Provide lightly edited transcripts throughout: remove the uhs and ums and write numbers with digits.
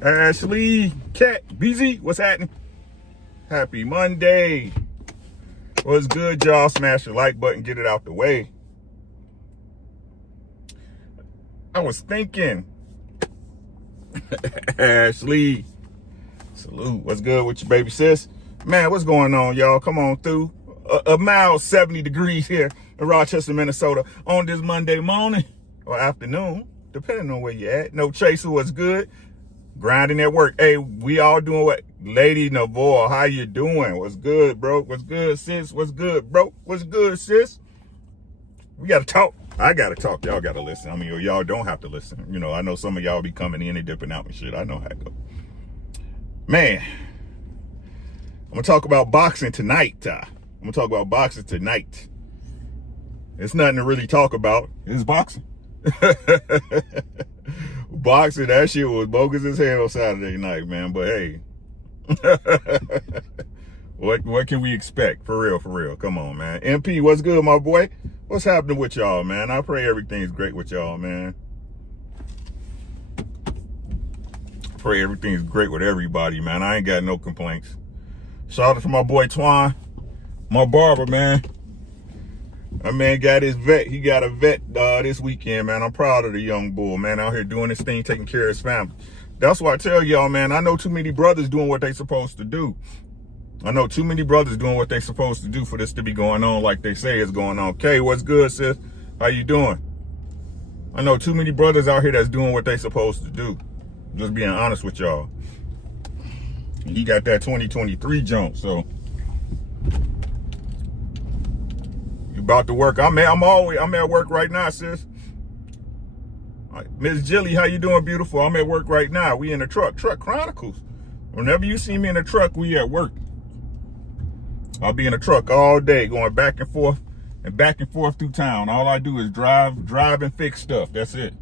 Ashley, Cat, BZ, what's happening? Happy Monday. What's good, y'all? Smash the like button, get it out the way. I was thinking, Ashley, salute. What's good with you, baby sis? Man, what's going on, y'all? Come on through. A mild 70 degrees here in Rochester, Minnesota on this Monday morning or afternoon, depending on where you're at. No chaser, what's good? Grinding at work. Hey, we all doing what? Lady Navarre, how you doing? What's good, bro? What's good, sis? What's good, bro? What's good, sis? We got to talk. I got to talk. Y'all got to listen. I mean, y'all don't have to listen. You know, I know some of y'all be coming in and dipping out and shit. I know how it go. Man, I'm going to talk about boxing tonight. It's nothing to really talk about. It's boxing. Boxing, that shit was bogus as hell Saturday night, man. But hey, what can we expect? For real. Come on, man. MP, what's good, my boy? What's happening with y'all, man? I pray everything's great with y'all, man. Pray everything's great with everybody, man. I ain't got no complaints. Shout out to my boy Twan, my barber, man. That man got his vet. He got a vet this weekend, man. I'm proud of the young bull, man, out here doing his thing, taking care of his family. That's why I tell y'all, man, I know too many brothers doing what they supposed to do. I know too many brothers doing what they supposed to do for this to be going on like they say it's going on. Kay, what's good, sis? How you doing? I know too many brothers out here that's doing what they supposed to do. Just being honest with y'all. He got that 2023 jump, so you about to work. I'm at work right now, sis. Miss Jilly, how you doing, beautiful? I'm at work right now. We in the truck Chronicles. Whenever you see me in the truck, we at work. I'll be in the truck all day, going back and forth through town. All I do is drive and fix stuff. That's it.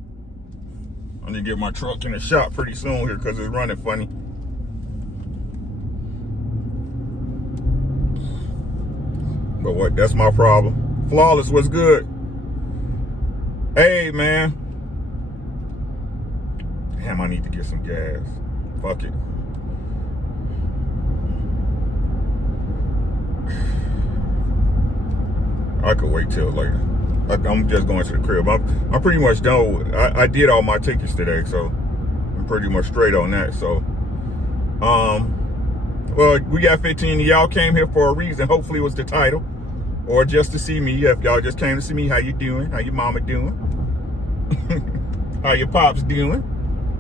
I need to get my truck in the shop pretty soon here because it's running funny. But what? That's my problem. Flawless, what's good? Hey, man. Damn, I need to get some gas. Fuck it. I could wait till later. I'm just going to the crib. I'm pretty much done. I did all my tickets today, so I'm pretty much straight on that. So, well, we got 15. Y'all came here for a reason. Hopefully it was the title or just to see me. If y'all just came to see me, how you doing? How your mama doing? How your pops doing?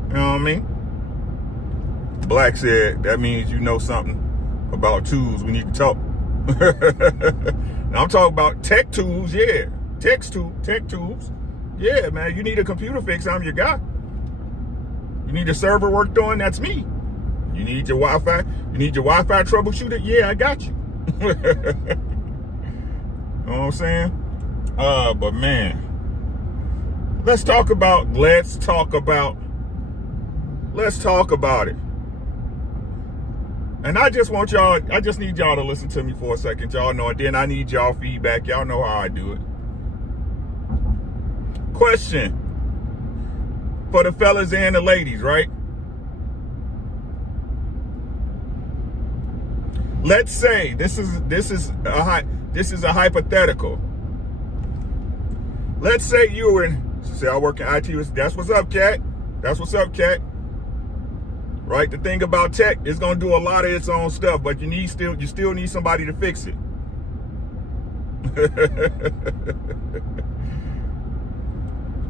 You know what I mean? Black said, that means you know something about tools. We need to talk. I'm talking about tech tools, yeah. Tech tools. Yeah, man, you need a computer fix, I'm your guy. You need a server worked on, that's me. You need your Wi-Fi troubleshooter, yeah, I got you. You know what I'm saying? But man, let's talk about it. And I just need y'all to listen to me for a second, y'all know, and then I need y'all feedback. Y'all know how I do it. Question for the fellas and the ladies, right? Let's say this is a hypothetical. Let's say you were I work in IT. That's what's up, Cat. Right? The thing about tech is gonna do a lot of its own stuff, but you still need somebody to fix it.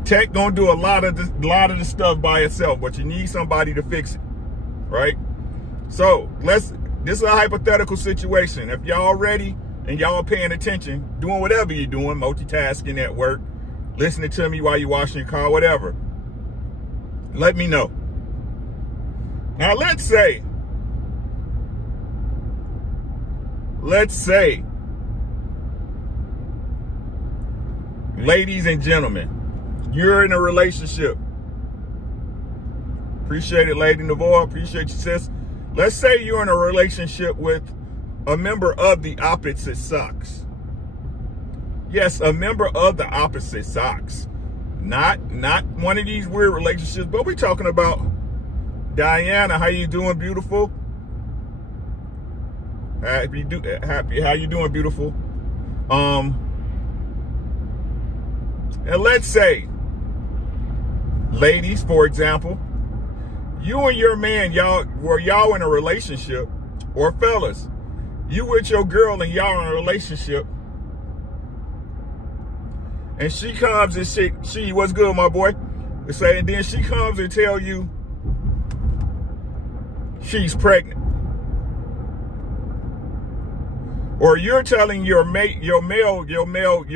Tech gonna do a lot of the stuff by itself, but you need somebody to fix it, right? So this is a hypothetical situation. If y'all ready and y'all paying attention, doing whatever you're doing, multitasking at work, listening to me while you're washing your car, whatever, let me know. Now let's say, ladies and gentlemen, you're in a relationship. Appreciate it, Lady Navarre. Appreciate you, sis. Let's say you're in a relationship with a member of the opposite sex. Yes, a member of the opposite sex. Not one of these weird relationships, but we're talking about Diana, how you doing, beautiful? Happy. How you doing, beautiful? And let's say, ladies, for example, you and your man, y'all in a relationship, or fellas, you with your girl and y'all in a relationship, and she comes and she what's good, my boy? And then she comes and tell you she's pregnant. Or you're telling your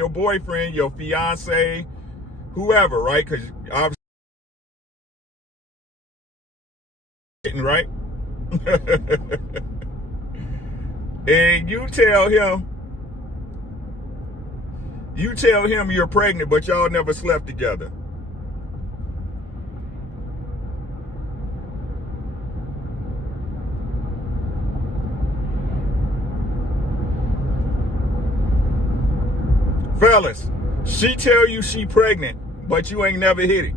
boyfriend, your fiance, whoever, right? Because obviously, right? And you tell him you're pregnant, but y'all never slept together. Fellas, she tell you she pregnant, but you ain't never hit it.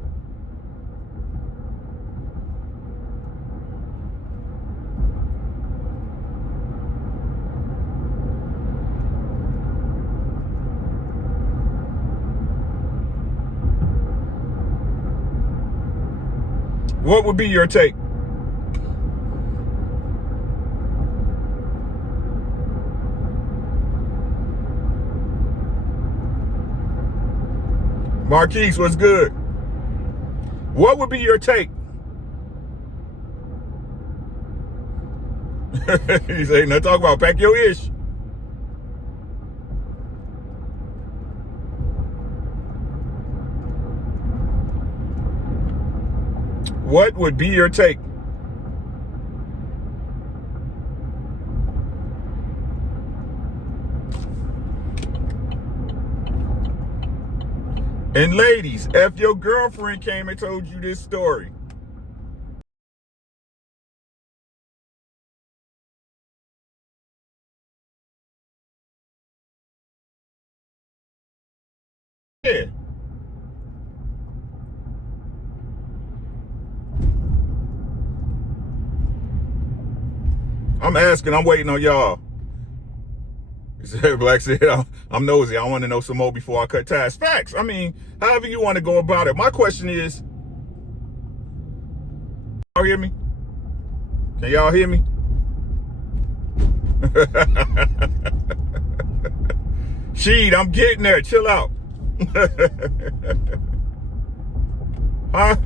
What would be your take? Marquise, what's good? What would be your take? He said, no, talk about pack your ish. What would be your take? And ladies, if your girlfriend came and told you this story, yeah. I'm asking, I'm waiting on y'all. Black said, I'm nosy. I want to know some more before I cut ties. Facts. I mean, however you want to go about it. My question is, y'all hear me? Can y'all hear me? Sheed, I'm getting there. Chill out. Huh?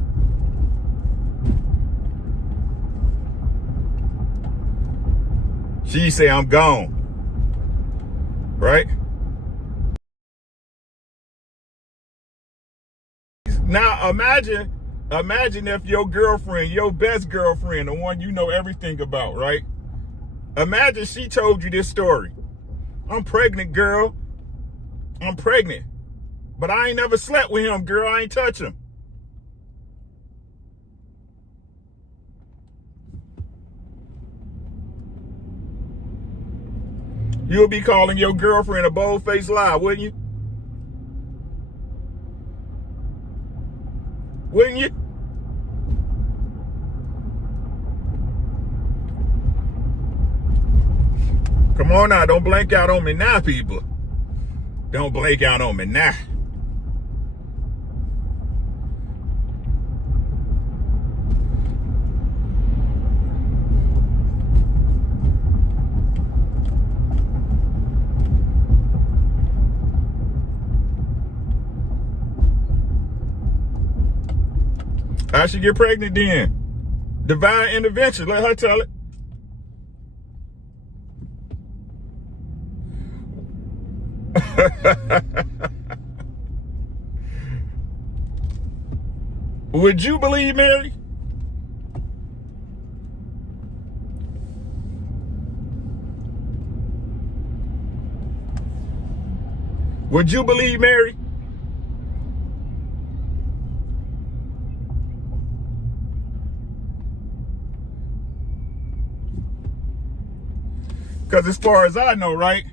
She say I'm gone. Right? Now imagine if your girlfriend, your best girlfriend, the one you know everything about, right? Imagine she told you this story. I'm pregnant, girl. I'm pregnant. But I ain't never slept with him, girl. I ain't touch him. You'll be calling your girlfriend a bold-faced lie, wouldn't you? Wouldn't you? Come on now, don't blank out on me now, people. Don't blank out on me now. How'd she get pregnant then? Divine intervention. Let her tell it. Would you believe Mary? Would you believe Mary? Because as far as I know, right,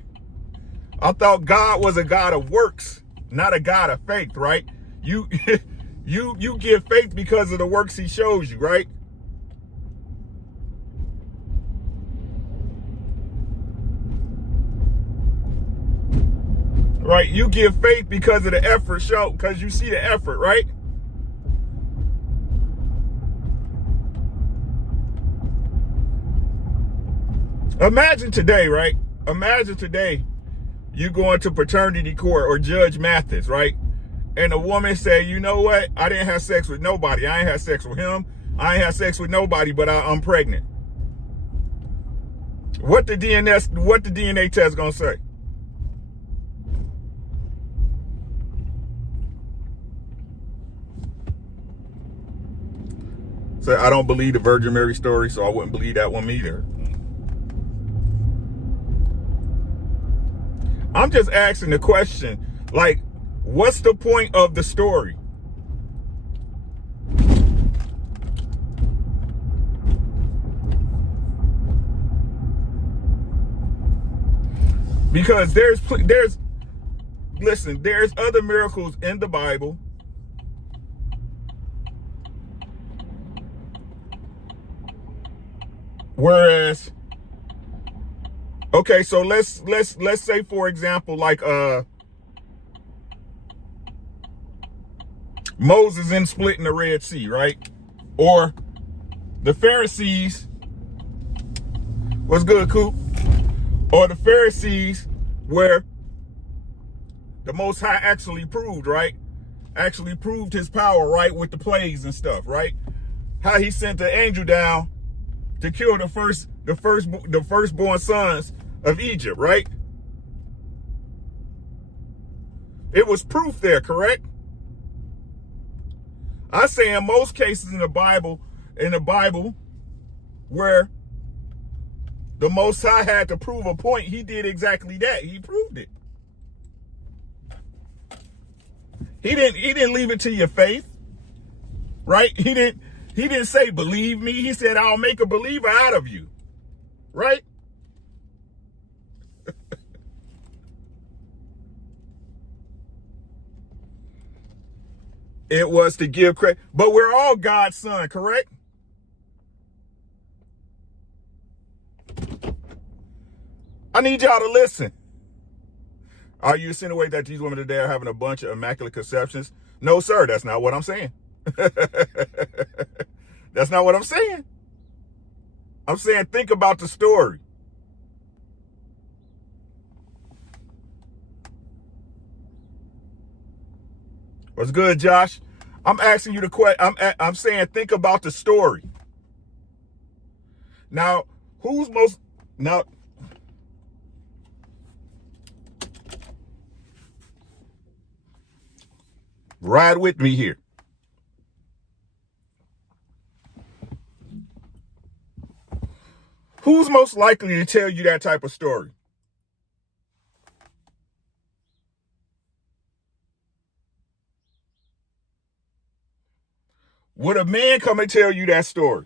I thought God was a God of works, not a God of faith, right? You give faith because of the works he shows you, right? right? You give faith because of the effort show, because you see the effort, right? Imagine today, right? Imagine today you go into paternity court or Judge Mathis, right? And a woman say, you know what? I didn't have sex with nobody. I ain't had sex with him. I ain't had sex with nobody, but I'm pregnant. What the DNA test gonna say? So I don't believe the Virgin Mary story, so I wouldn't believe that one either. I'm just asking the question, like, what's the point of the story? Because there's other miracles in the Bible. Whereas, okay, so let's say, for example, like Moses in splitting the Red Sea, right? Or the Pharisees. What's good, Coop? Or the Pharisees, where the Most High actually proved, right? Actually proved his power, right, with the plagues and stuff, right? How he sent the angel down to kill the firstborn sons of Egypt, right? It was proof there, correct? I say in most cases in the Bible, where the Most High had to prove a point, he did exactly that. He proved it. He didn't leave it to your faith, right? He didn't say, believe me. He said, I'll make a believer out of you, right? It was to give credit. But we're all God's son, correct? I need y'all to listen. Are you insinuating that these women today are having a bunch of immaculate conceptions? No, sir. That's not what I'm saying. That's not what I'm saying. I'm saying think about the story. What's good, Josh? I'm asking you the question. I'm saying think about the story. Now, ride with me here. Who's most likely to tell you that type of story? Would a man come and tell you that story?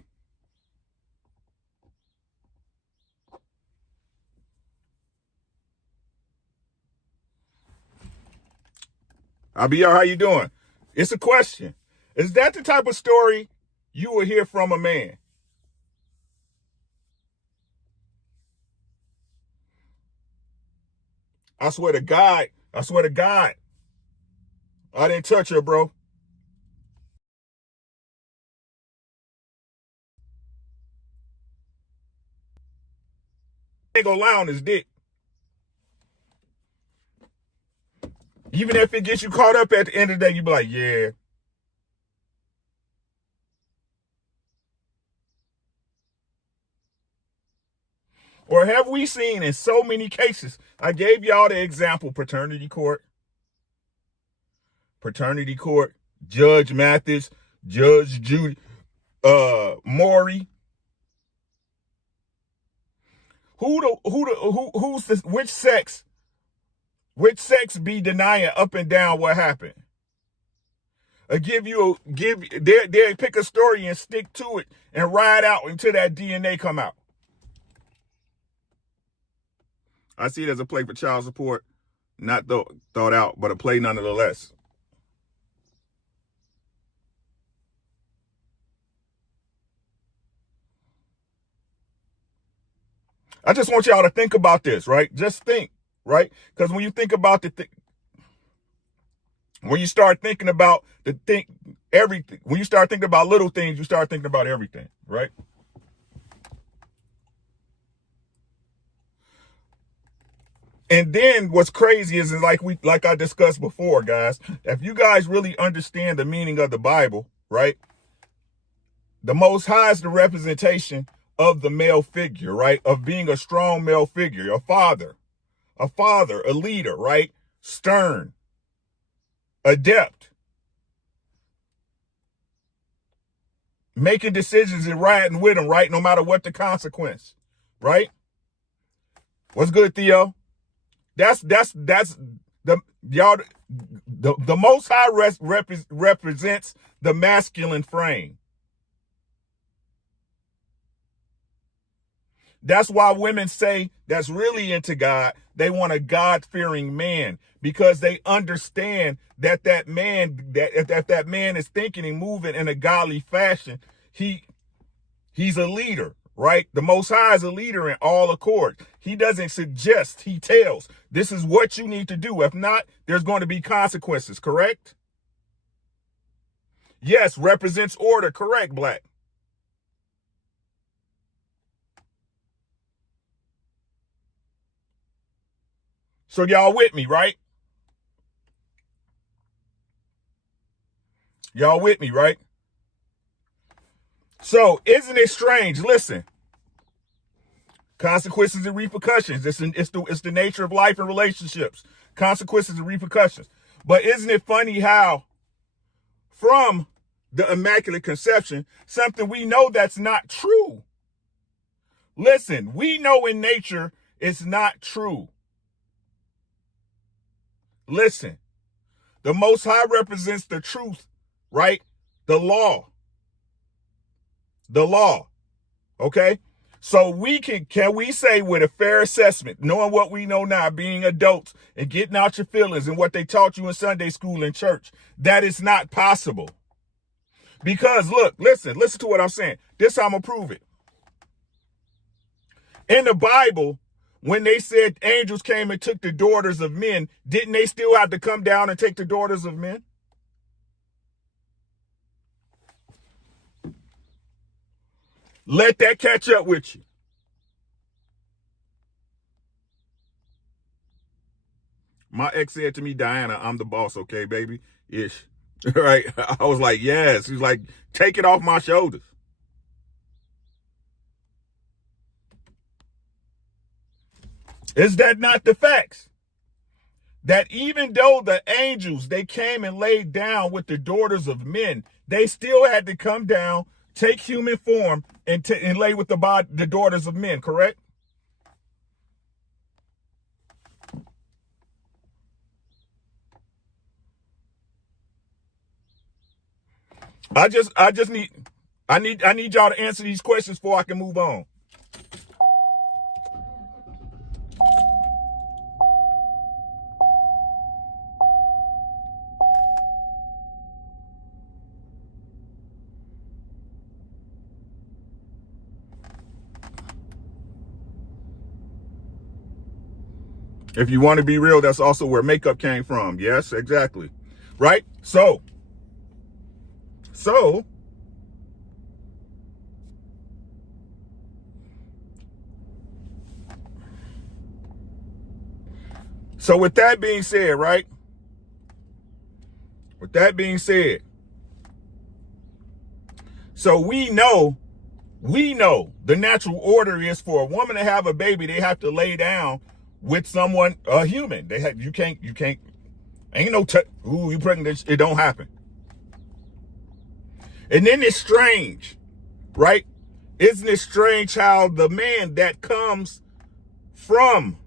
Abiyar, how you doing? It's a question. Is that the type of story you will hear from a man? I swear to God. I didn't touch her, bro. Ain't gonna lie on his dick. Even if it gets you caught up at the end of the day, you be like, yeah. Or have we seen in so many cases? I gave y'all the example, paternity court, Judge Mathis, Judge Judy, Maury. Which sex be denying up and down what happened? They'll pick a story and stick to it and ride out until that DNA come out. I see it as a play for child support, not thought out, but a play nonetheless. I just want y'all to think about this, right? Just think, right? Because when you think about When you start thinking about everything, when you start thinking about little things, you start thinking about everything, right? And then what's crazy is like I discussed before, guys, if you guys really understand the meaning of the Bible, right? The Most High is the representation of the male figure, right? Of being a strong male figure, a father, a leader, right? Stern, adept, making decisions and riding with him, right? No matter what the consequence, right? What's good, Theo? That's the y'all. The Most High represents the masculine frame. That's why women say that's really into God. They want a God-fearing man because they understand that that man is thinking and moving in a godly fashion. He's a leader, right? The Most High is a leader in all accord. He doesn't suggest, he tells, this is what you need to do. If not, there's going to be consequences, correct? Yes, represents order, correct, Black. So y'all with me, right? Y'all with me, right? So isn't it strange? Listen, consequences and repercussions. It's the nature of life and relationships. Consequences and repercussions. But isn't it funny how from the Immaculate Conception, something we know that's not true. Listen, we know in nature it's not true. Listen, the Most High represents the truth, right? The law. The law. Okay? So can we say with a fair assessment, knowing what we know now, being adults and getting out your feelings and what they taught you in Sunday school and church, that is not possible. Because look, listen to what I'm saying. This I'm going to prove it. In the Bible, when they said angels came and took the daughters of men, didn't they still have to come down and take the daughters of men? Let that catch up with you. My ex said to me, Diana, I'm the boss, okay, baby? Ish. Right? I was like, yes. He's like, take it off my shoulders. Is that not the facts? That even though the angels, they came and laid down with the daughters of men, they still had to come down, take human form, and lay with the daughters of men, correct? I need y'all to answer these questions before I can move on. If you want to be real, that's also where makeup came from. Yes, exactly. Right? So with that being said, right? With that being said, so we know the natural order is for a woman to have a baby, they have to lay down with someone, a human. You can't, ain't no, ooh, you pregnant, it don't happen. And then it's strange, right? Isn't it strange how the man that comes from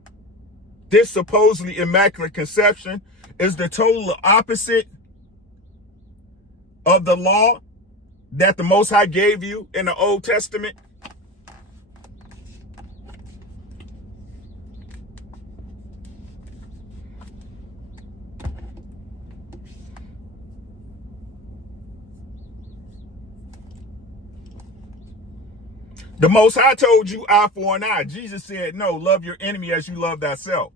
this supposedly immaculate conception is the total opposite of the law that the Most High gave you in the Old Testament? The Most High told you eye for an eye. Jesus said, no, love your enemy as you love thyself.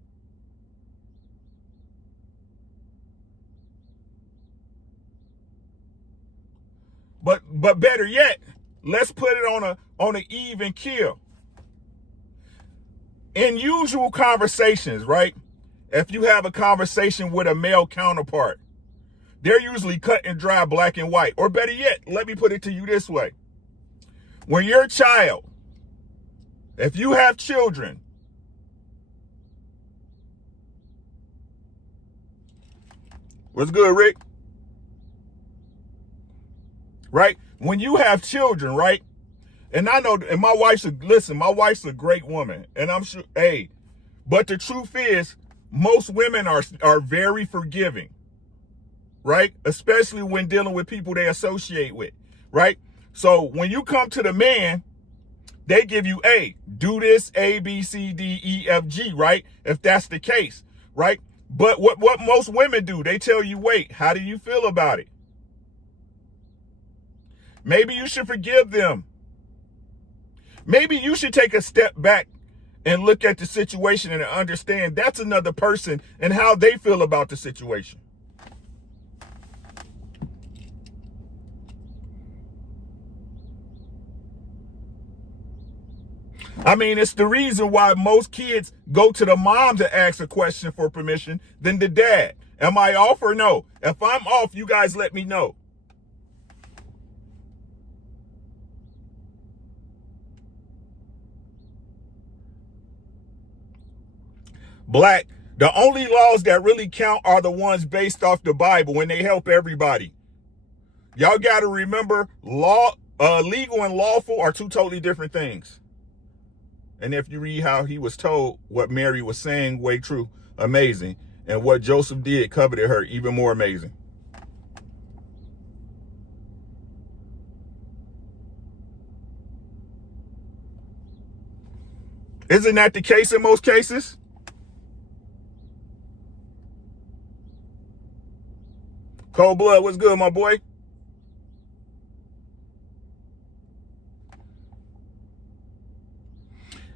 But better yet, let's put it on an even kill. In usual conversations, right? If you have a conversation with a male counterpart, they're usually cut and dry, black and white. Or better yet, let me put it to you this way. When you're a child, if you have children, what's good, Rick? Right? When you have children, right? And I know, and my wife's a great woman. And I'm sure, hey, but the truth is, most women are very forgiving, right? Especially when dealing with people they associate with, right? So when you come to the man, they give you, do this, A, B, C, D, E, F, G, right? If that's the case, right? But what most women do, they tell you, wait, how do you feel about it? Maybe you should forgive them. Maybe you should take a step back and look at the situation and understand that's another person and how they feel about the situation. I mean, it's the reason why most kids go to the mom to ask a question for permission than the dad. Am I off or no? If I'm off, you guys let me know. Black, the only laws that really count are the ones based off the Bible when they help everybody. Y'all got to remember, legal and lawful are two totally different things. And if you read how he was told what Mary was saying, way true, amazing. And what Joseph did coveted her, even more amazing. Isn't that the case in most cases? Cold Blood, what's good, my boy?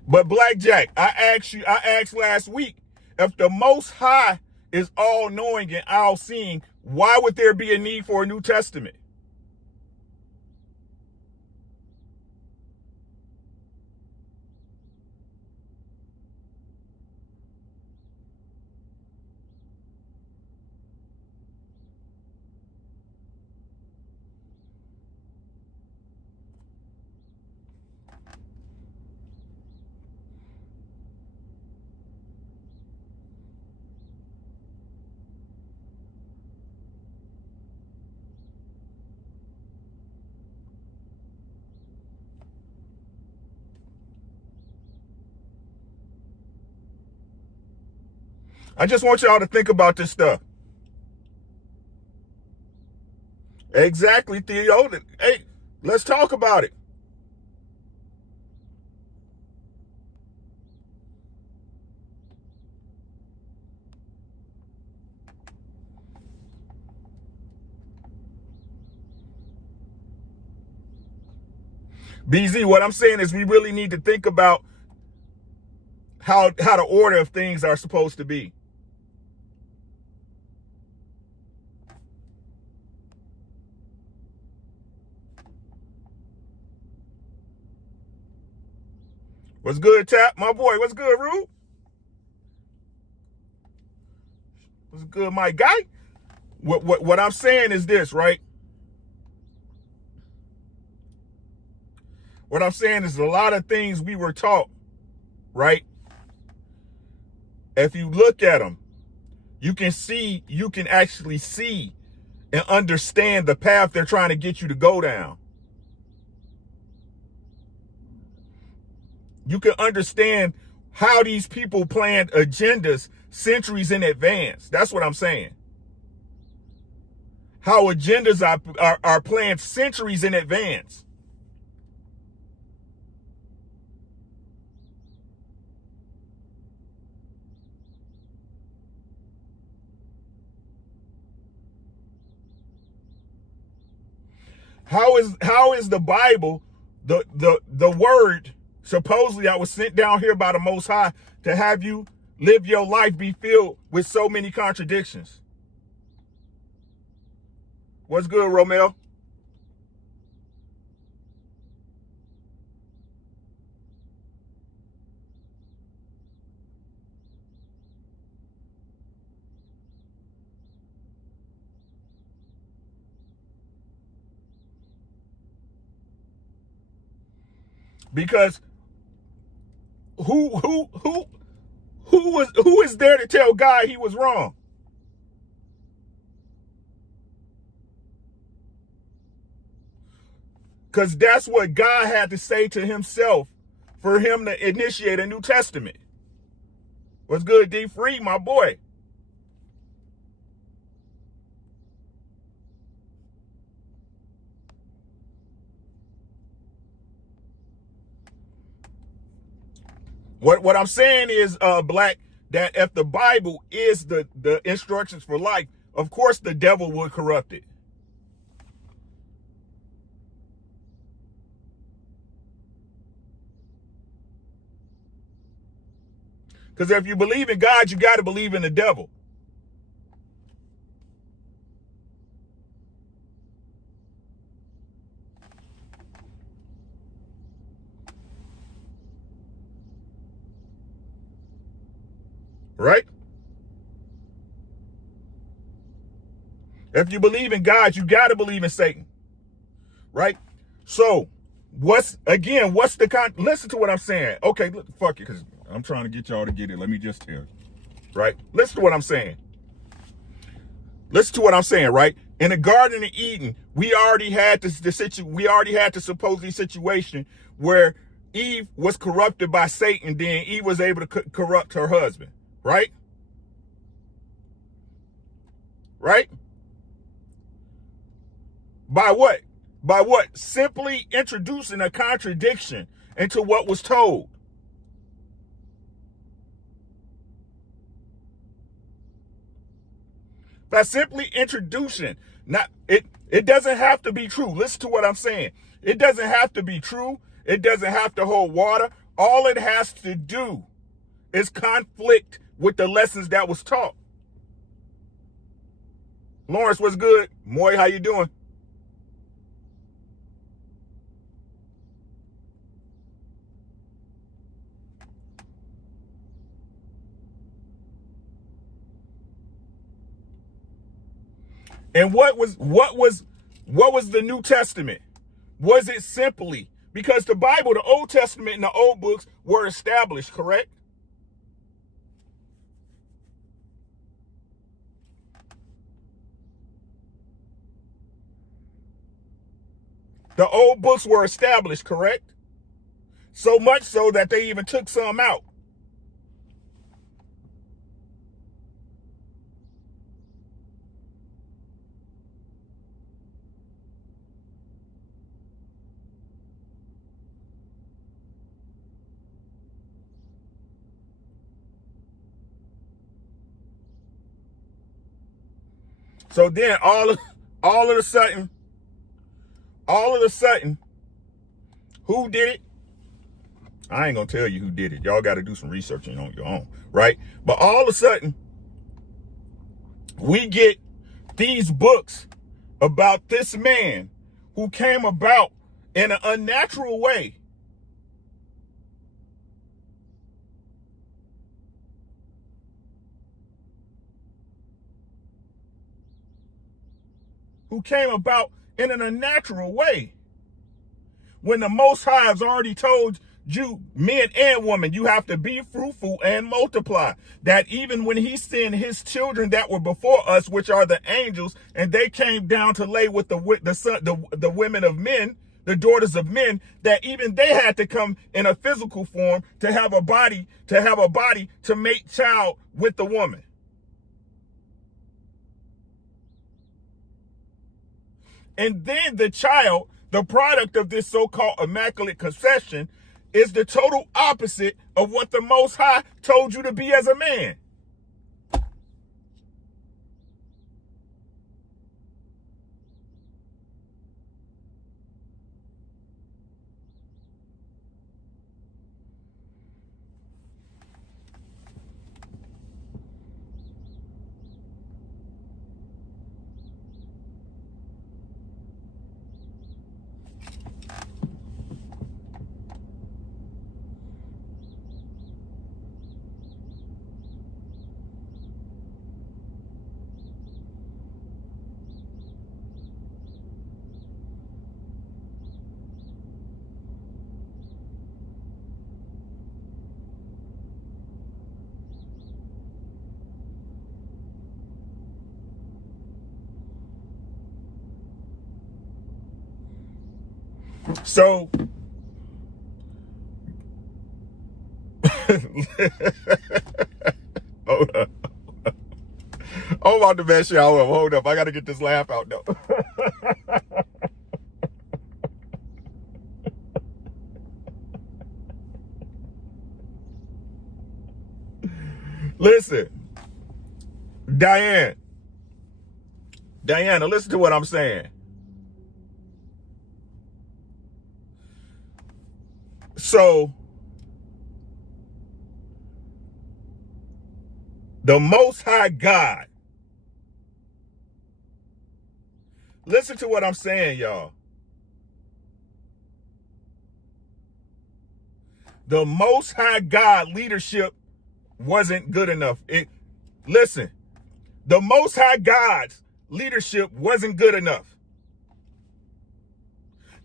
But Blackjack, I asked last week, if the Most High is all-knowing and all-seeing, why would there be a need for a New Testament? I just want y'all to think about this stuff. Exactly, Theo. Hey, let's talk about it. BZ, what I'm saying is we really need to think about how the order of things are supposed to be. What's good, Tap? My boy, what's good, Rue? What's good, my guy? What I'm saying is this, right? What I'm saying is a lot of things we were taught, right? If you look at them, you can actually see and understand the path they're trying to get you to go down. You can understand how these people planned agendas centuries in advance. That's what I'm saying. How agendas are planned centuries in advance. How is the Bible, the word, supposedly I was sent down here by the Most High to have you live your life be filled with so many contradictions? What's good, Romel? Because who is there to tell God he was wrong? Because that's what God had to say to himself for him to initiate a New Testament. What's good, D. Free, my boy? What I'm saying is, Black, that if the Bible is the instructions for life, of course the devil would corrupt it. Because if you believe in God, you got to believe in the devil. Right? If you believe in God, you got to believe in Satan. Right? So, what's the listen to what I'm saying. Okay, fuck it, because I'm trying to get y'all to get it. Let me just tell you. Right? Listen to what I'm saying. Listen to what I'm saying, right? In the Garden of Eden, we already had the supposed situation where Eve was corrupted by Satan, then Eve was able to corrupt her husband, right? Right? By what? By what? Simply introducing a contradiction into what was told. By simply introducing, it doesn't have to be true. Listen to what I'm saying. It doesn't have to be true. It doesn't have to hold water. All it has to do is conflict with the lessons that was taught. Lawrence, what's good? Moy, how you doing? And what was the New Testament? Was it simply because the Bible, the Old Testament and the old books were established, correct? The old books were established, correct? So much so that they even took some out. So then all of a sudden, who did it? I ain't gonna tell you who did it. Y'all got to do some researching on your own, right? But all of a sudden, we get these books about this man who came about in an unnatural way. Who came about in an unnatural way. When the Most High has already told you, men and women, you have to be fruitful and multiply. That even when he sent his children that were before us, which are the angels, and they came down to lay with the women of men, the daughters of men, that even they had to come in a physical form to have a body to make child with the woman. And then the child, the product of this so-called immaculate conception, is the total opposite of what the Most High told you to be as a man. So hold up. I'm about to mess y'all up. Hold up. I got to get this laugh out though. Listen, Diana, listen to what I'm saying. So, the Most High God, listen to what I'm saying, y'all. The Most High God leadership wasn't good enough. Listen, the Most High God's leadership wasn't good enough.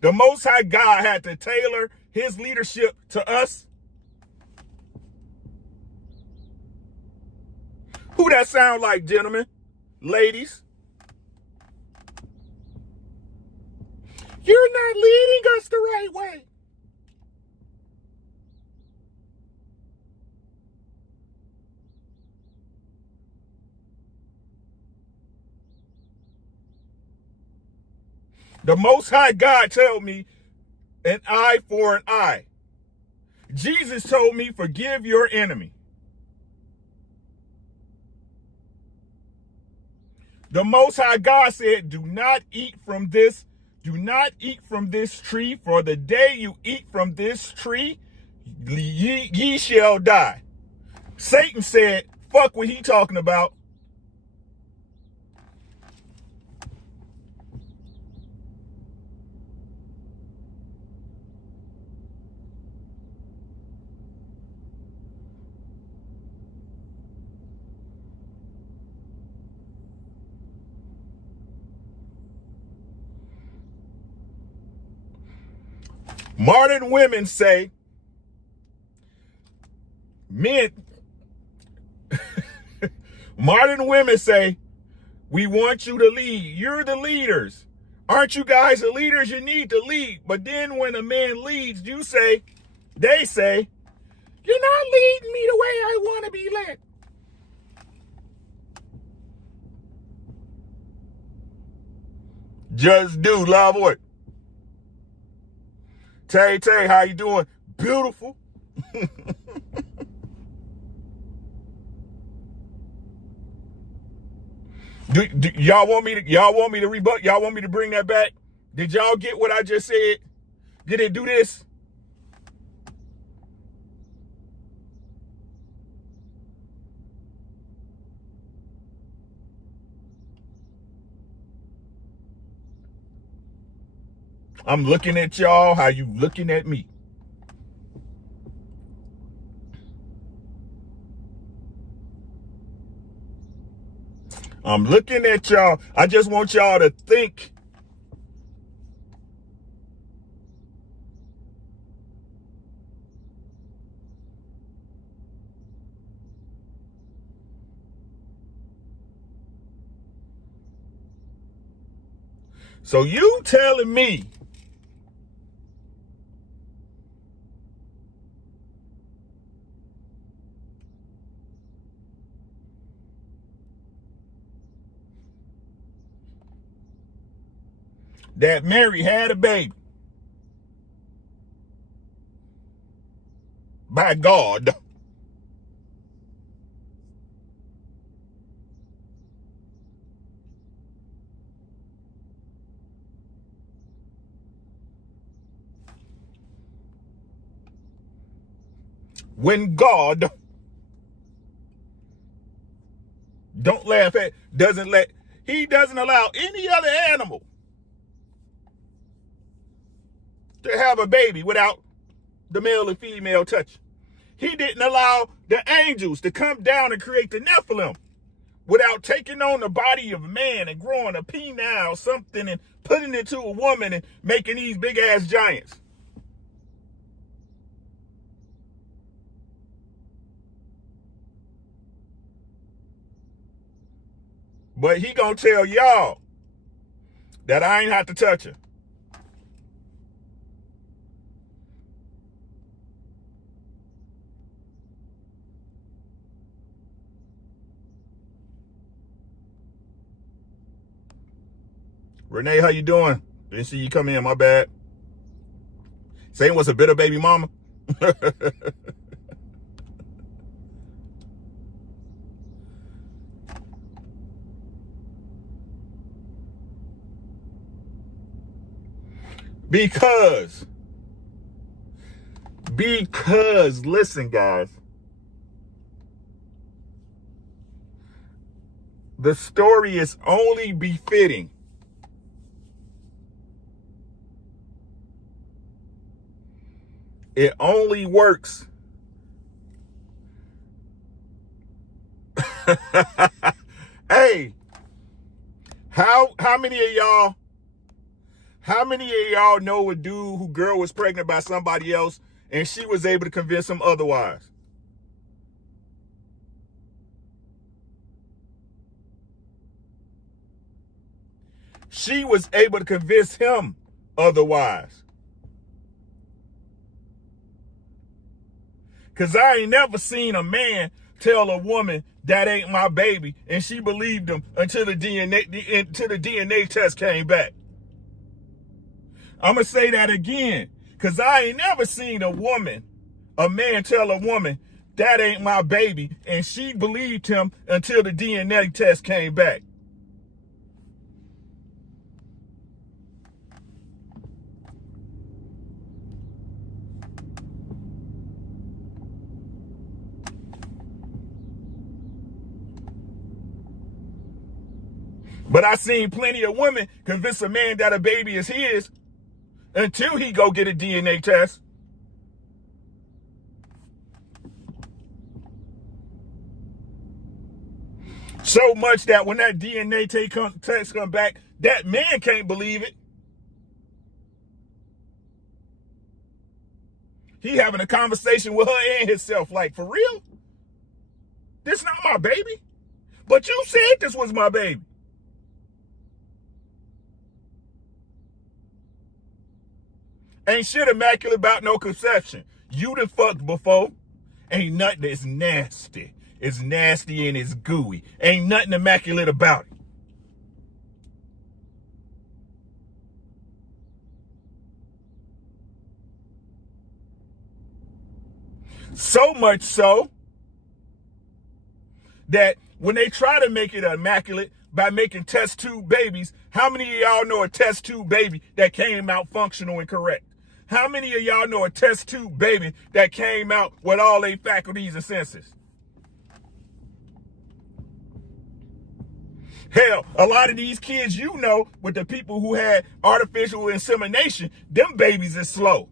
The Most High God had to tailor his leadership to us. Who that sound like, gentlemen? Ladies? You're not leading us the right way. The Most High God told me an eye for an eye. Jesus told me forgive your enemy. The Most High God said, do not eat from this tree, for the day you eat from this tree, ye shall die. Satan said, fuck what he talking about. Modern women say, modern women say, we want you to lead. You're the leaders. Aren't you guys the leaders? You need to lead. But then when a man leads, they say, you're not leading me the way I want to be led. Just do, love what? Tay, how you doing? Beautiful. Do y'all want me to rebut? Y'all want me to bring that back? Did y'all get what I just said? Did it do this? I'm looking at y'all. How you looking at me? I'm looking at y'all. I just want y'all to think. So you telling me that Mary had a baby by God? When God he doesn't allow any other animal to have a baby without the male and female touch. He didn't allow the angels to come down and create the Nephilim without taking on the body of a man and growing a penile or something and putting it to a woman and making these big ass giants. But he gonna tell y'all that I ain't have to touch her. Renee, how you doing? Didn't see you come in, my bad. Saying was a bitter baby mama. Because listen, guys, the story is only befitting it only works hey, how many of y'all know a dude who girl was pregnant by somebody else and she was able to convince him otherwise? She was able to convince him otherwise. Because I ain't never seen a man tell a woman that ain't my baby and she believed him until the DNA test came back. I'm going to say that again, because I ain't never seen a man tell a woman that ain't my baby and she believed him until the DNA test came back. But I seen plenty of women convince a man that a baby is his until he go get a DNA test. So much that when that DNA test come back, that man can't believe it. He having a conversation with her and himself, like, for real? This not my baby? But you said this was my baby. Ain't shit immaculate about no conception. You done fucked before. Ain't nothing that's nasty. It's nasty and it's gooey. Ain't nothing immaculate about it. So much so that when they try to make it immaculate by making test tube babies, how many of y'all know a test tube baby that came out functional and correct? How many of y'all know a test tube baby that came out with all their faculties and senses? Hell, a lot of these kids you know with the people who had artificial insemination, them babies is slow.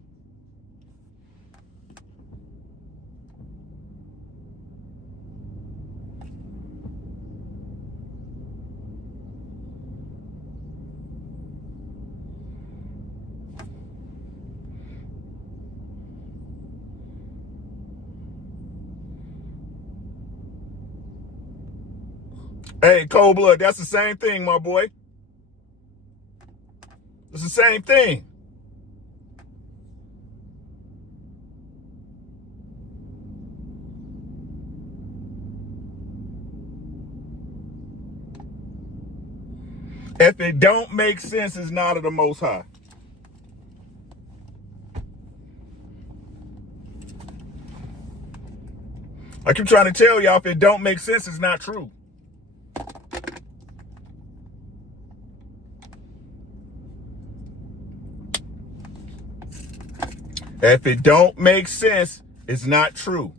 Hey, Cold Blood, that's the same thing, my boy. It's the same thing. If it don't make sense, it's not of the Most High. I keep trying to tell y'all, if it don't make sense, it's not true. If it don't make sense, it's not true.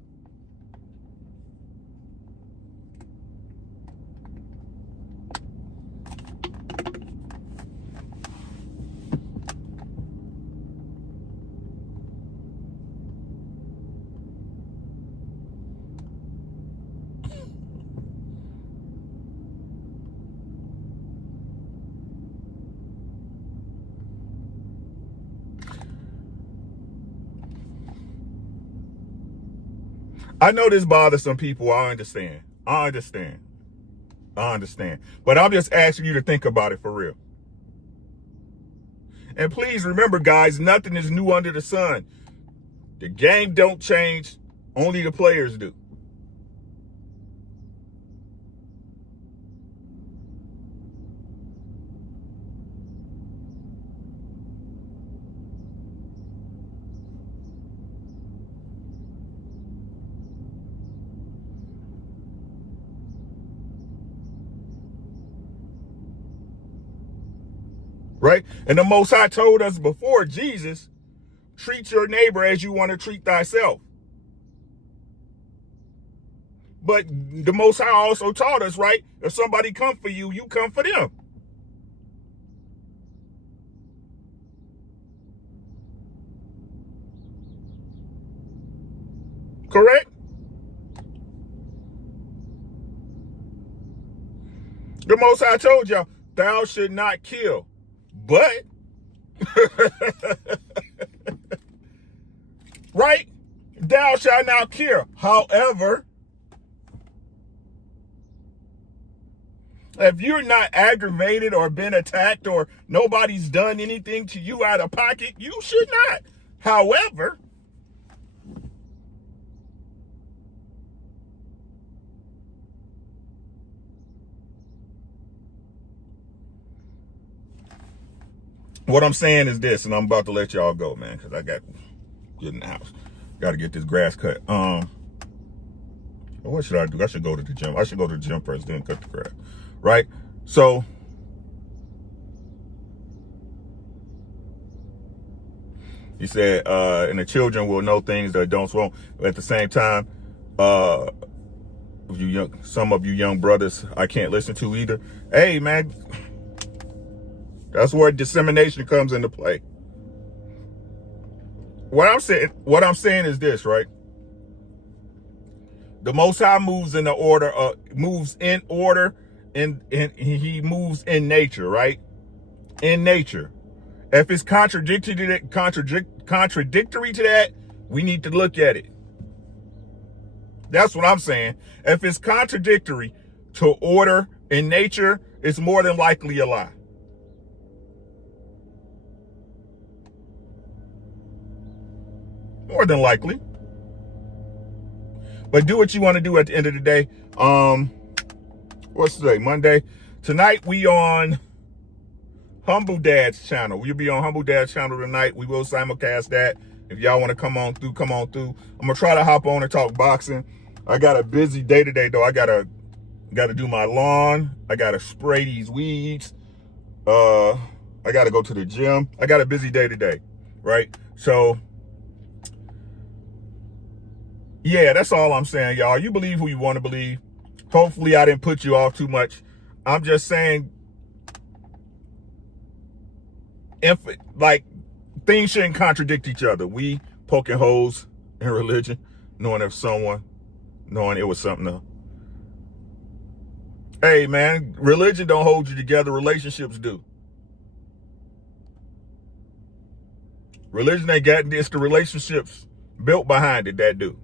I know this bothers some people. I understand. But I'm just asking you to think about it for real. And please remember, guys, nothing is new under the sun. The game don't change. Only the players do. right? And the Most High told us before Jesus, treat your neighbor as you want to treat thyself. But the Most High also taught us, right? If somebody come for you, you come for them. Correct? The Most High told y'all, thou should not kill. But, right? Thou shalt not kill. However, if you're not aggravated or been attacked or nobody's done anything to you out of pocket, you should not. However, what I'm saying is this, and I'm about to let y'all go, man, because I got to get in the house. Got to get this grass cut. What should I do? I should go to the gym. I should go to the gym first, then cut the grass. Right? So, he said, and the children will know things that adults won't. But at the same time, some of you young brothers, I can't listen to either. Hey, man, that's where dissemination comes into play. What I'm saying is this, right? The Most High moves in order, and he moves in nature, right? In nature. If it's contradictory to that, we need to look at it. That's what I'm saying. If it's contradictory to order in nature, it's more than likely a lie. More than likely. But do what you want to do at the end of the day. What's today? Monday. Tonight we on Humble Dad's channel. We'll be on Humble Dad's channel tonight. We will simulcast that. If y'all want to come on through, come on through. I'm gonna try to hop on and talk boxing. I got a busy day today though. I gotta do my lawn. I gotta spray these weeds. I gotta go to the gym. I got a busy day today, right? So yeah, that's all I'm saying, y'all. You believe who you want to believe. Hopefully I didn't put you off too much. I'm just saying, things shouldn't contradict each other. We poking holes in religion, knowing it was something else. Hey, man, religion don't hold you together. Relationships do. Religion ain't got, it's the relationships built behind it that do.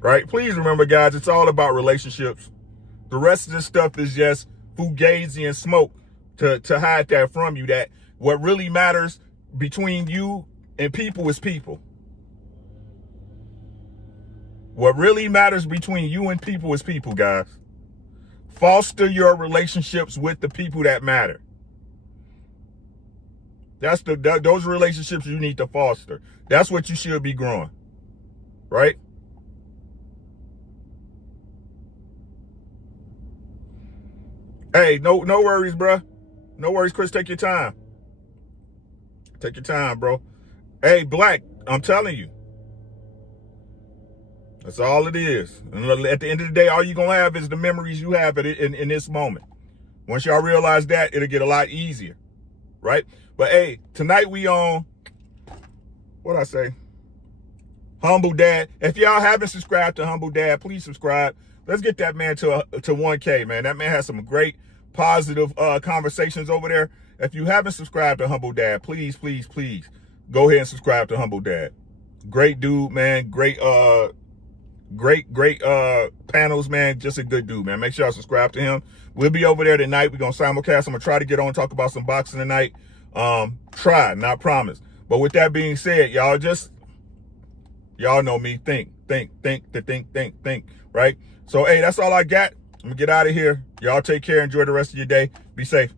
Right? Please remember, guys, it's all about relationships. The rest of this stuff is just fugazi and smoke to hide that from you. That what really matters between you and people is people. What really matters between you and people is people, guys. Foster your relationships with the people that matter. Those relationships you need to foster. That's what you should be growing. Right? Hey, no worries, bro. No worries, Chris. Take your time. Take your time, bro. Hey, Black, I'm telling you. That's all it is. And at the end of the day, all you're going to have is the memories you have in this moment. Once y'all realize that, it'll get a lot easier. Right? But hey, tonight we on, what'd I say? Humble Dad. If y'all haven't subscribed to Humble Dad, please subscribe. Let's get that man to 1K, man. That man has some great positive conversations over there. If you haven't subscribed to Humble Dad, please, please, please go ahead and subscribe to Humble Dad. Great dude, man. Great panels, man. Just a good dude, man. Make sure y'all subscribe to him. We'll be over there tonight. We're going to simulcast. I'm going to try to get on and talk about some boxing tonight. Try, not promise. But with that being said, y'all know me. Think, right? So, hey, that's all I got. I'm going to get out of here. Y'all take care. Enjoy the rest of your day. Be safe.